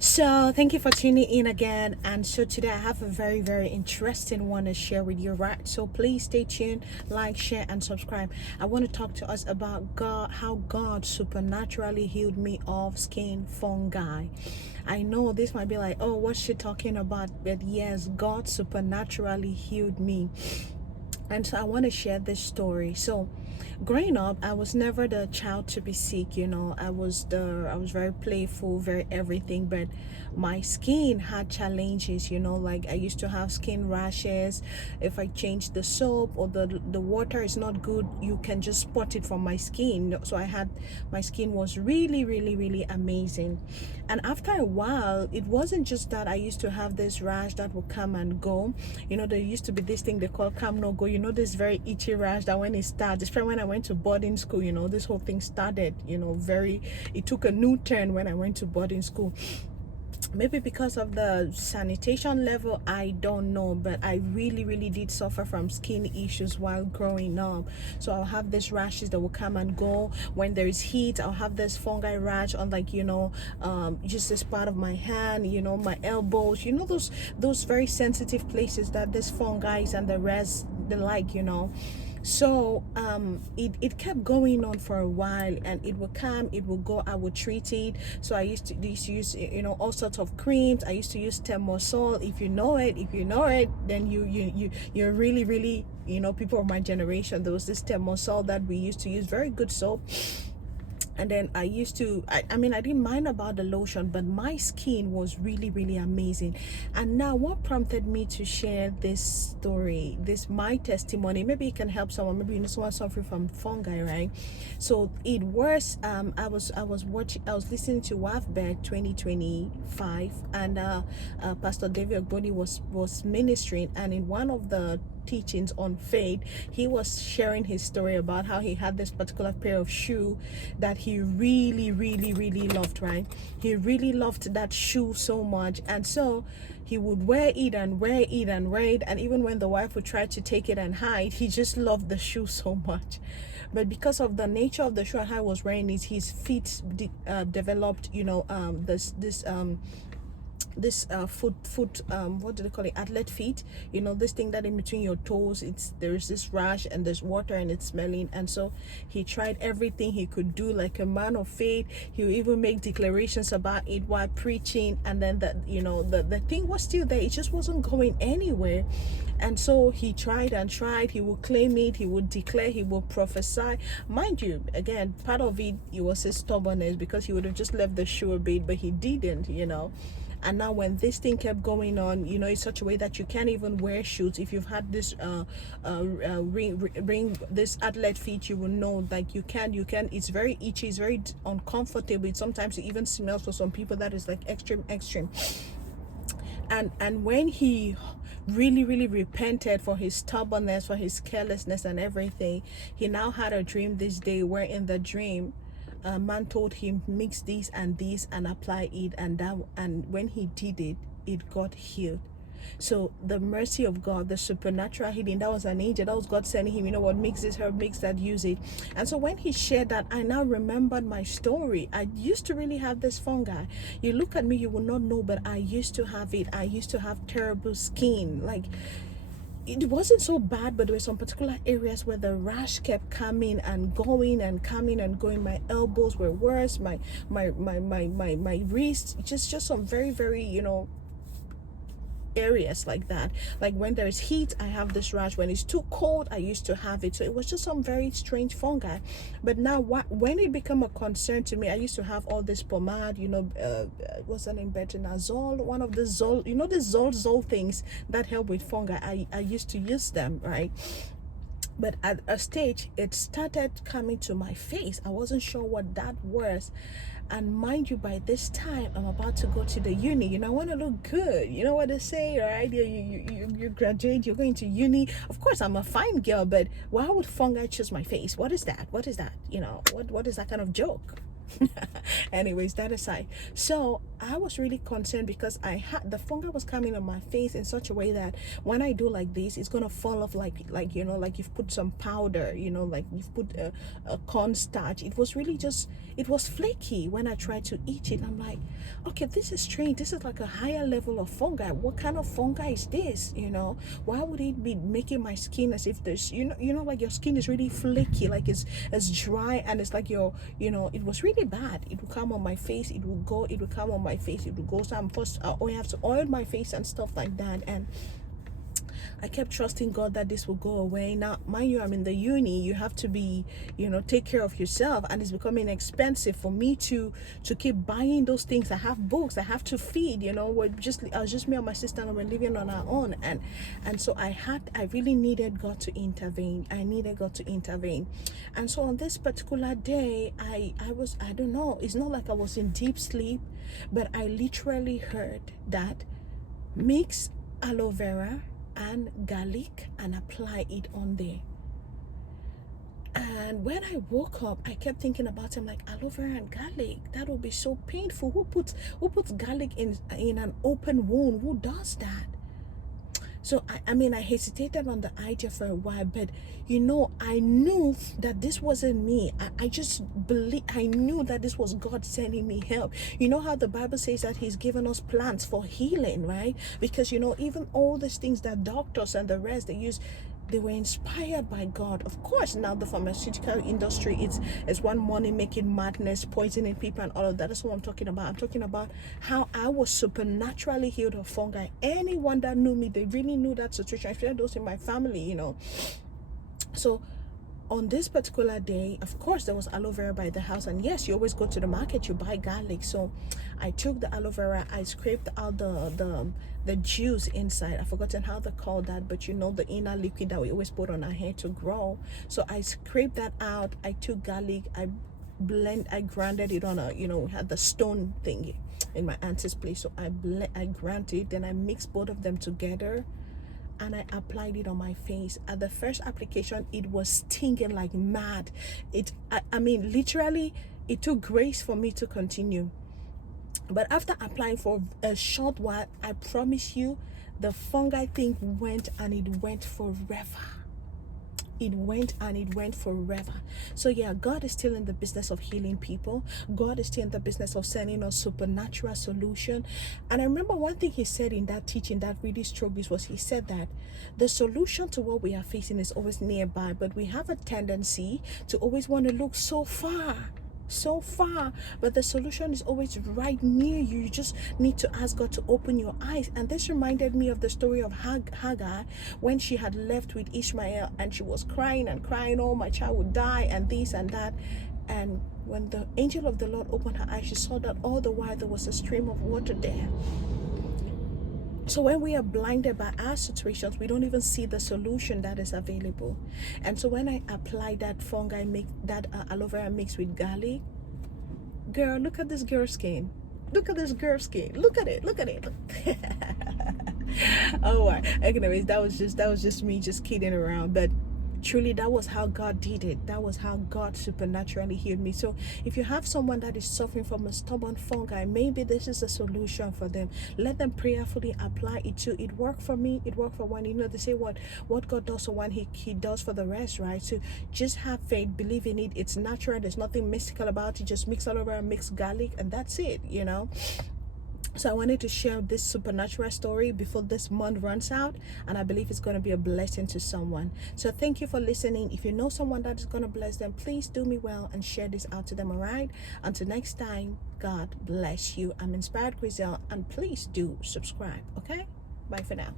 So thank you for tuning in again. And so today I have a very interesting one to share with you, right? So please stay tuned, like, share, and subscribe. I want to talk to us about God, how God supernaturally healed me of skin fungi. I know this might be like, oh, what's she talking about? But yes, God supernaturally healed me. And so I want to share this story. So growing up, I was never the child to be sick. I was very playful, very everything, but my skin had challenges. Like I used to have skin rashes. If I change the soap or the water is not good, you can just spot it from my skin. So my skin was really amazing. And after a while, it wasn't just that I used to have this rash that would come and go. There used to be this thing they call come no go. This very itchy rash that when it starts, especially when I went to boarding school, this whole thing started, it took a new turn when I went to boarding school. Maybe because of the sanitation level, I don't know, but I really did suffer from skin issues while growing up. So I'll have these rashes that will come and go. When there is heat, I'll have this fungi rash on, like, just this part of my hand, my elbows, those very sensitive places that this fungi and the rest they like. So it kept going on for a while, and it would come, it would go. I would treat it. So I used to use all sorts of creams. I used to use Thermosol. If you know it, then you're really people of my generation. There was this Thermosol that we used to use, very good soap. And then I used to I didn't mind about the lotion, but my skin was really amazing. And now what prompted me to share this story, this my testimony, maybe it can help someone, maybe someone suffering from fungi, right? So it was I was listening to WAFBED 2025, and Pastor David Ogboni was ministering, and in one of the teachings on faith, he was sharing his story about how he had this particular pair of shoe that he really loved, right? He really loved that shoe so much, and so he would wear it and wear it and wear it, and even when the wife would try to take it and hide, he just loved the shoe so much. But because of the nature of the shoe and how he was wearing it, his feet developed, foot, what do they call it, athlete feet, this thing that in between your toes, there's this rash and there's water and it's smelling. And so he tried everything he could do, like a man of faith. He would even make declarations about it while preaching, and then the thing was still there, it just wasn't going anywhere. And so he tried and tried. He would claim it, he would declare, he would prophesy. Mind you, again, part of it was his stubbornness, because he would have just left the shoe a bit, but he didn't. And now when this thing kept going on, in such a way that you can't even wear shoes, if you've had this ring this athlete feet, you will know, like, you can it's very itchy, it's very uncomfortable. Sometimes it even smells, for some people that is like extreme. And when he really repented for his stubbornness, for his carelessness and everything, he now had a dream this day, where in the dream, a man told him, mix this and apply it, and when he did it, it got healed. So the mercy of God, the supernatural healing, that was an angel, that was God sending him, mix this herb, mix that, use it. And so when he shared that, I now remembered my story. I used to really have this fungi. You look at me, you will not know, but I used to have it. I used to have terrible skin. Like, it wasn't so bad, but there were some particular areas where the rash kept coming and going and coming and going. My elbows were worse, my wrists, just some very areas like that. Like when there's heat, I have this rash. When it's too cold, I used to have it. So it was just some very strange fungi. But now when it became a concern to me, I used to have all this pomade, what's that name, betamazole, one of the zol, the zol things that help with fungi. I used to use them, right? But at a stage, it started coming to my face. I wasn't sure what that was. And mind you, by this time, I'm about to go to the uni. I want to look good. You know what they say, right? You graduate, you're going to uni. Of course, I'm a fine girl, but why would fungi choose my face? What is that? What is that? What is that kind of joke? Anyways, that aside, so I was really concerned because I had the fungi was coming on my face in such a way that when I do like this, it's gonna fall off like you know, like you've put some powder, you know, like you've put a cornstarch. It was really just, it was flaky when I tried to eat it. I'm like, okay, this is strange. This is like a higher level of fungi. What kind of fungi is this? You know, why would it be making my skin as if there's, you know, like your skin is really flaky, like it's dry, and it's like your, you know, it was really bad. It would come on my face, it would go, it would come on my face, it would go. So I'm first, I have to oil my face and stuff like that. And I kept trusting God that this will go away. Now, mind you, I'm in the uni. You have to be, you know, take care of yourself, and it's becoming expensive for me to keep buying those things. I have books I have to feed. You know, I was just me and my sister, and we're living on our own, and so I really needed God to intervene. I needed God to intervene, and so on this particular day, I don't know. It's not like I was in deep sleep, but I literally heard that mix aloe vera and garlic and apply it on there. And when I woke up, I kept thinking about it. I'm like, aloe vera and garlic, that would be so painful. Who puts garlic in an open wound? Who does that? So I mean, I hesitated on the idea for a while, but you know, I knew that this wasn't me. I just believe, I knew that this was God sending me help. You know how the Bible says that He's given us plants for healing, right? Because you know, even all these things that doctors and the rest they use, they were inspired by God. Of course, now the pharmaceutical industry is one money making madness, poisoning people and all of that. That's what I'm talking about. I'm talking about how I was supernaturally healed of fungi. Anyone that knew me, they really knew that situation, especially those in my family, you know. So on this particular day, of course, there was aloe vera by the house, and yes, you always go to the market, you buy garlic. So I took the aloe vera, I scraped out the juice inside. I've forgotten how they call that, but you know, the inner liquid that we always put on our hair to grow. So I scraped that out. I took garlic, I grounded it on a, you know, we had the stone thingy in my auntie's place. So I ground it, then I mixed both of them together, and I applied it on my face. At the first application, it was stinging like mad. I mean, literally, it took grace for me to continue. But after applying for a short while, I promise you, the fungi thing went, and it went forever. It went, and it went forever. So yeah, God is still in the business of healing people. God is still in the business of sending us supernatural solution. And I remember one thing He said in that teaching that really struck this was, He said that the solution to what we are facing is always nearby, but we have a tendency to always want to look so far, but the solution is always right near you. You just need to ask God to open your eyes. And this reminded me of the story of Hagar, when she had left with Ishmael, and she was crying and crying, oh, my child would die, and this and that. And when the angel of the Lord opened her eyes, she saw that all the while there was a stream of water there. So when we are blinded by our situations, we don't even see the solution that is available. And so when I apply that fungi mix, that aloe vera mixed with garlic, girl, look at this girl's skin. Look at this girl's skin. Look at it. Look at it. Oh, wow. Anyways, that was just me just kidding around. But truly, that was how God did it. That was how God supernaturally healed me. So if you have someone that is suffering from a stubborn fungi, maybe this is a solution for them. Let them prayerfully apply it too. It worked for me. It worked for one. You know, they say what God does for one, he does for the rest, right? So just have faith, believe in it. It's natural. There's nothing mystical about it. Just mix all over and mix garlic, and that's it, you know. So I wanted to share this supernatural story before this month runs out, and I believe it's going to be a blessing to someone. So thank you for listening. If you know someone that is going to bless them, please do me well and share this out to them, all right? Until next time, God bless you. I'm Inspired Grizel, and please do subscribe, okay? Bye for now.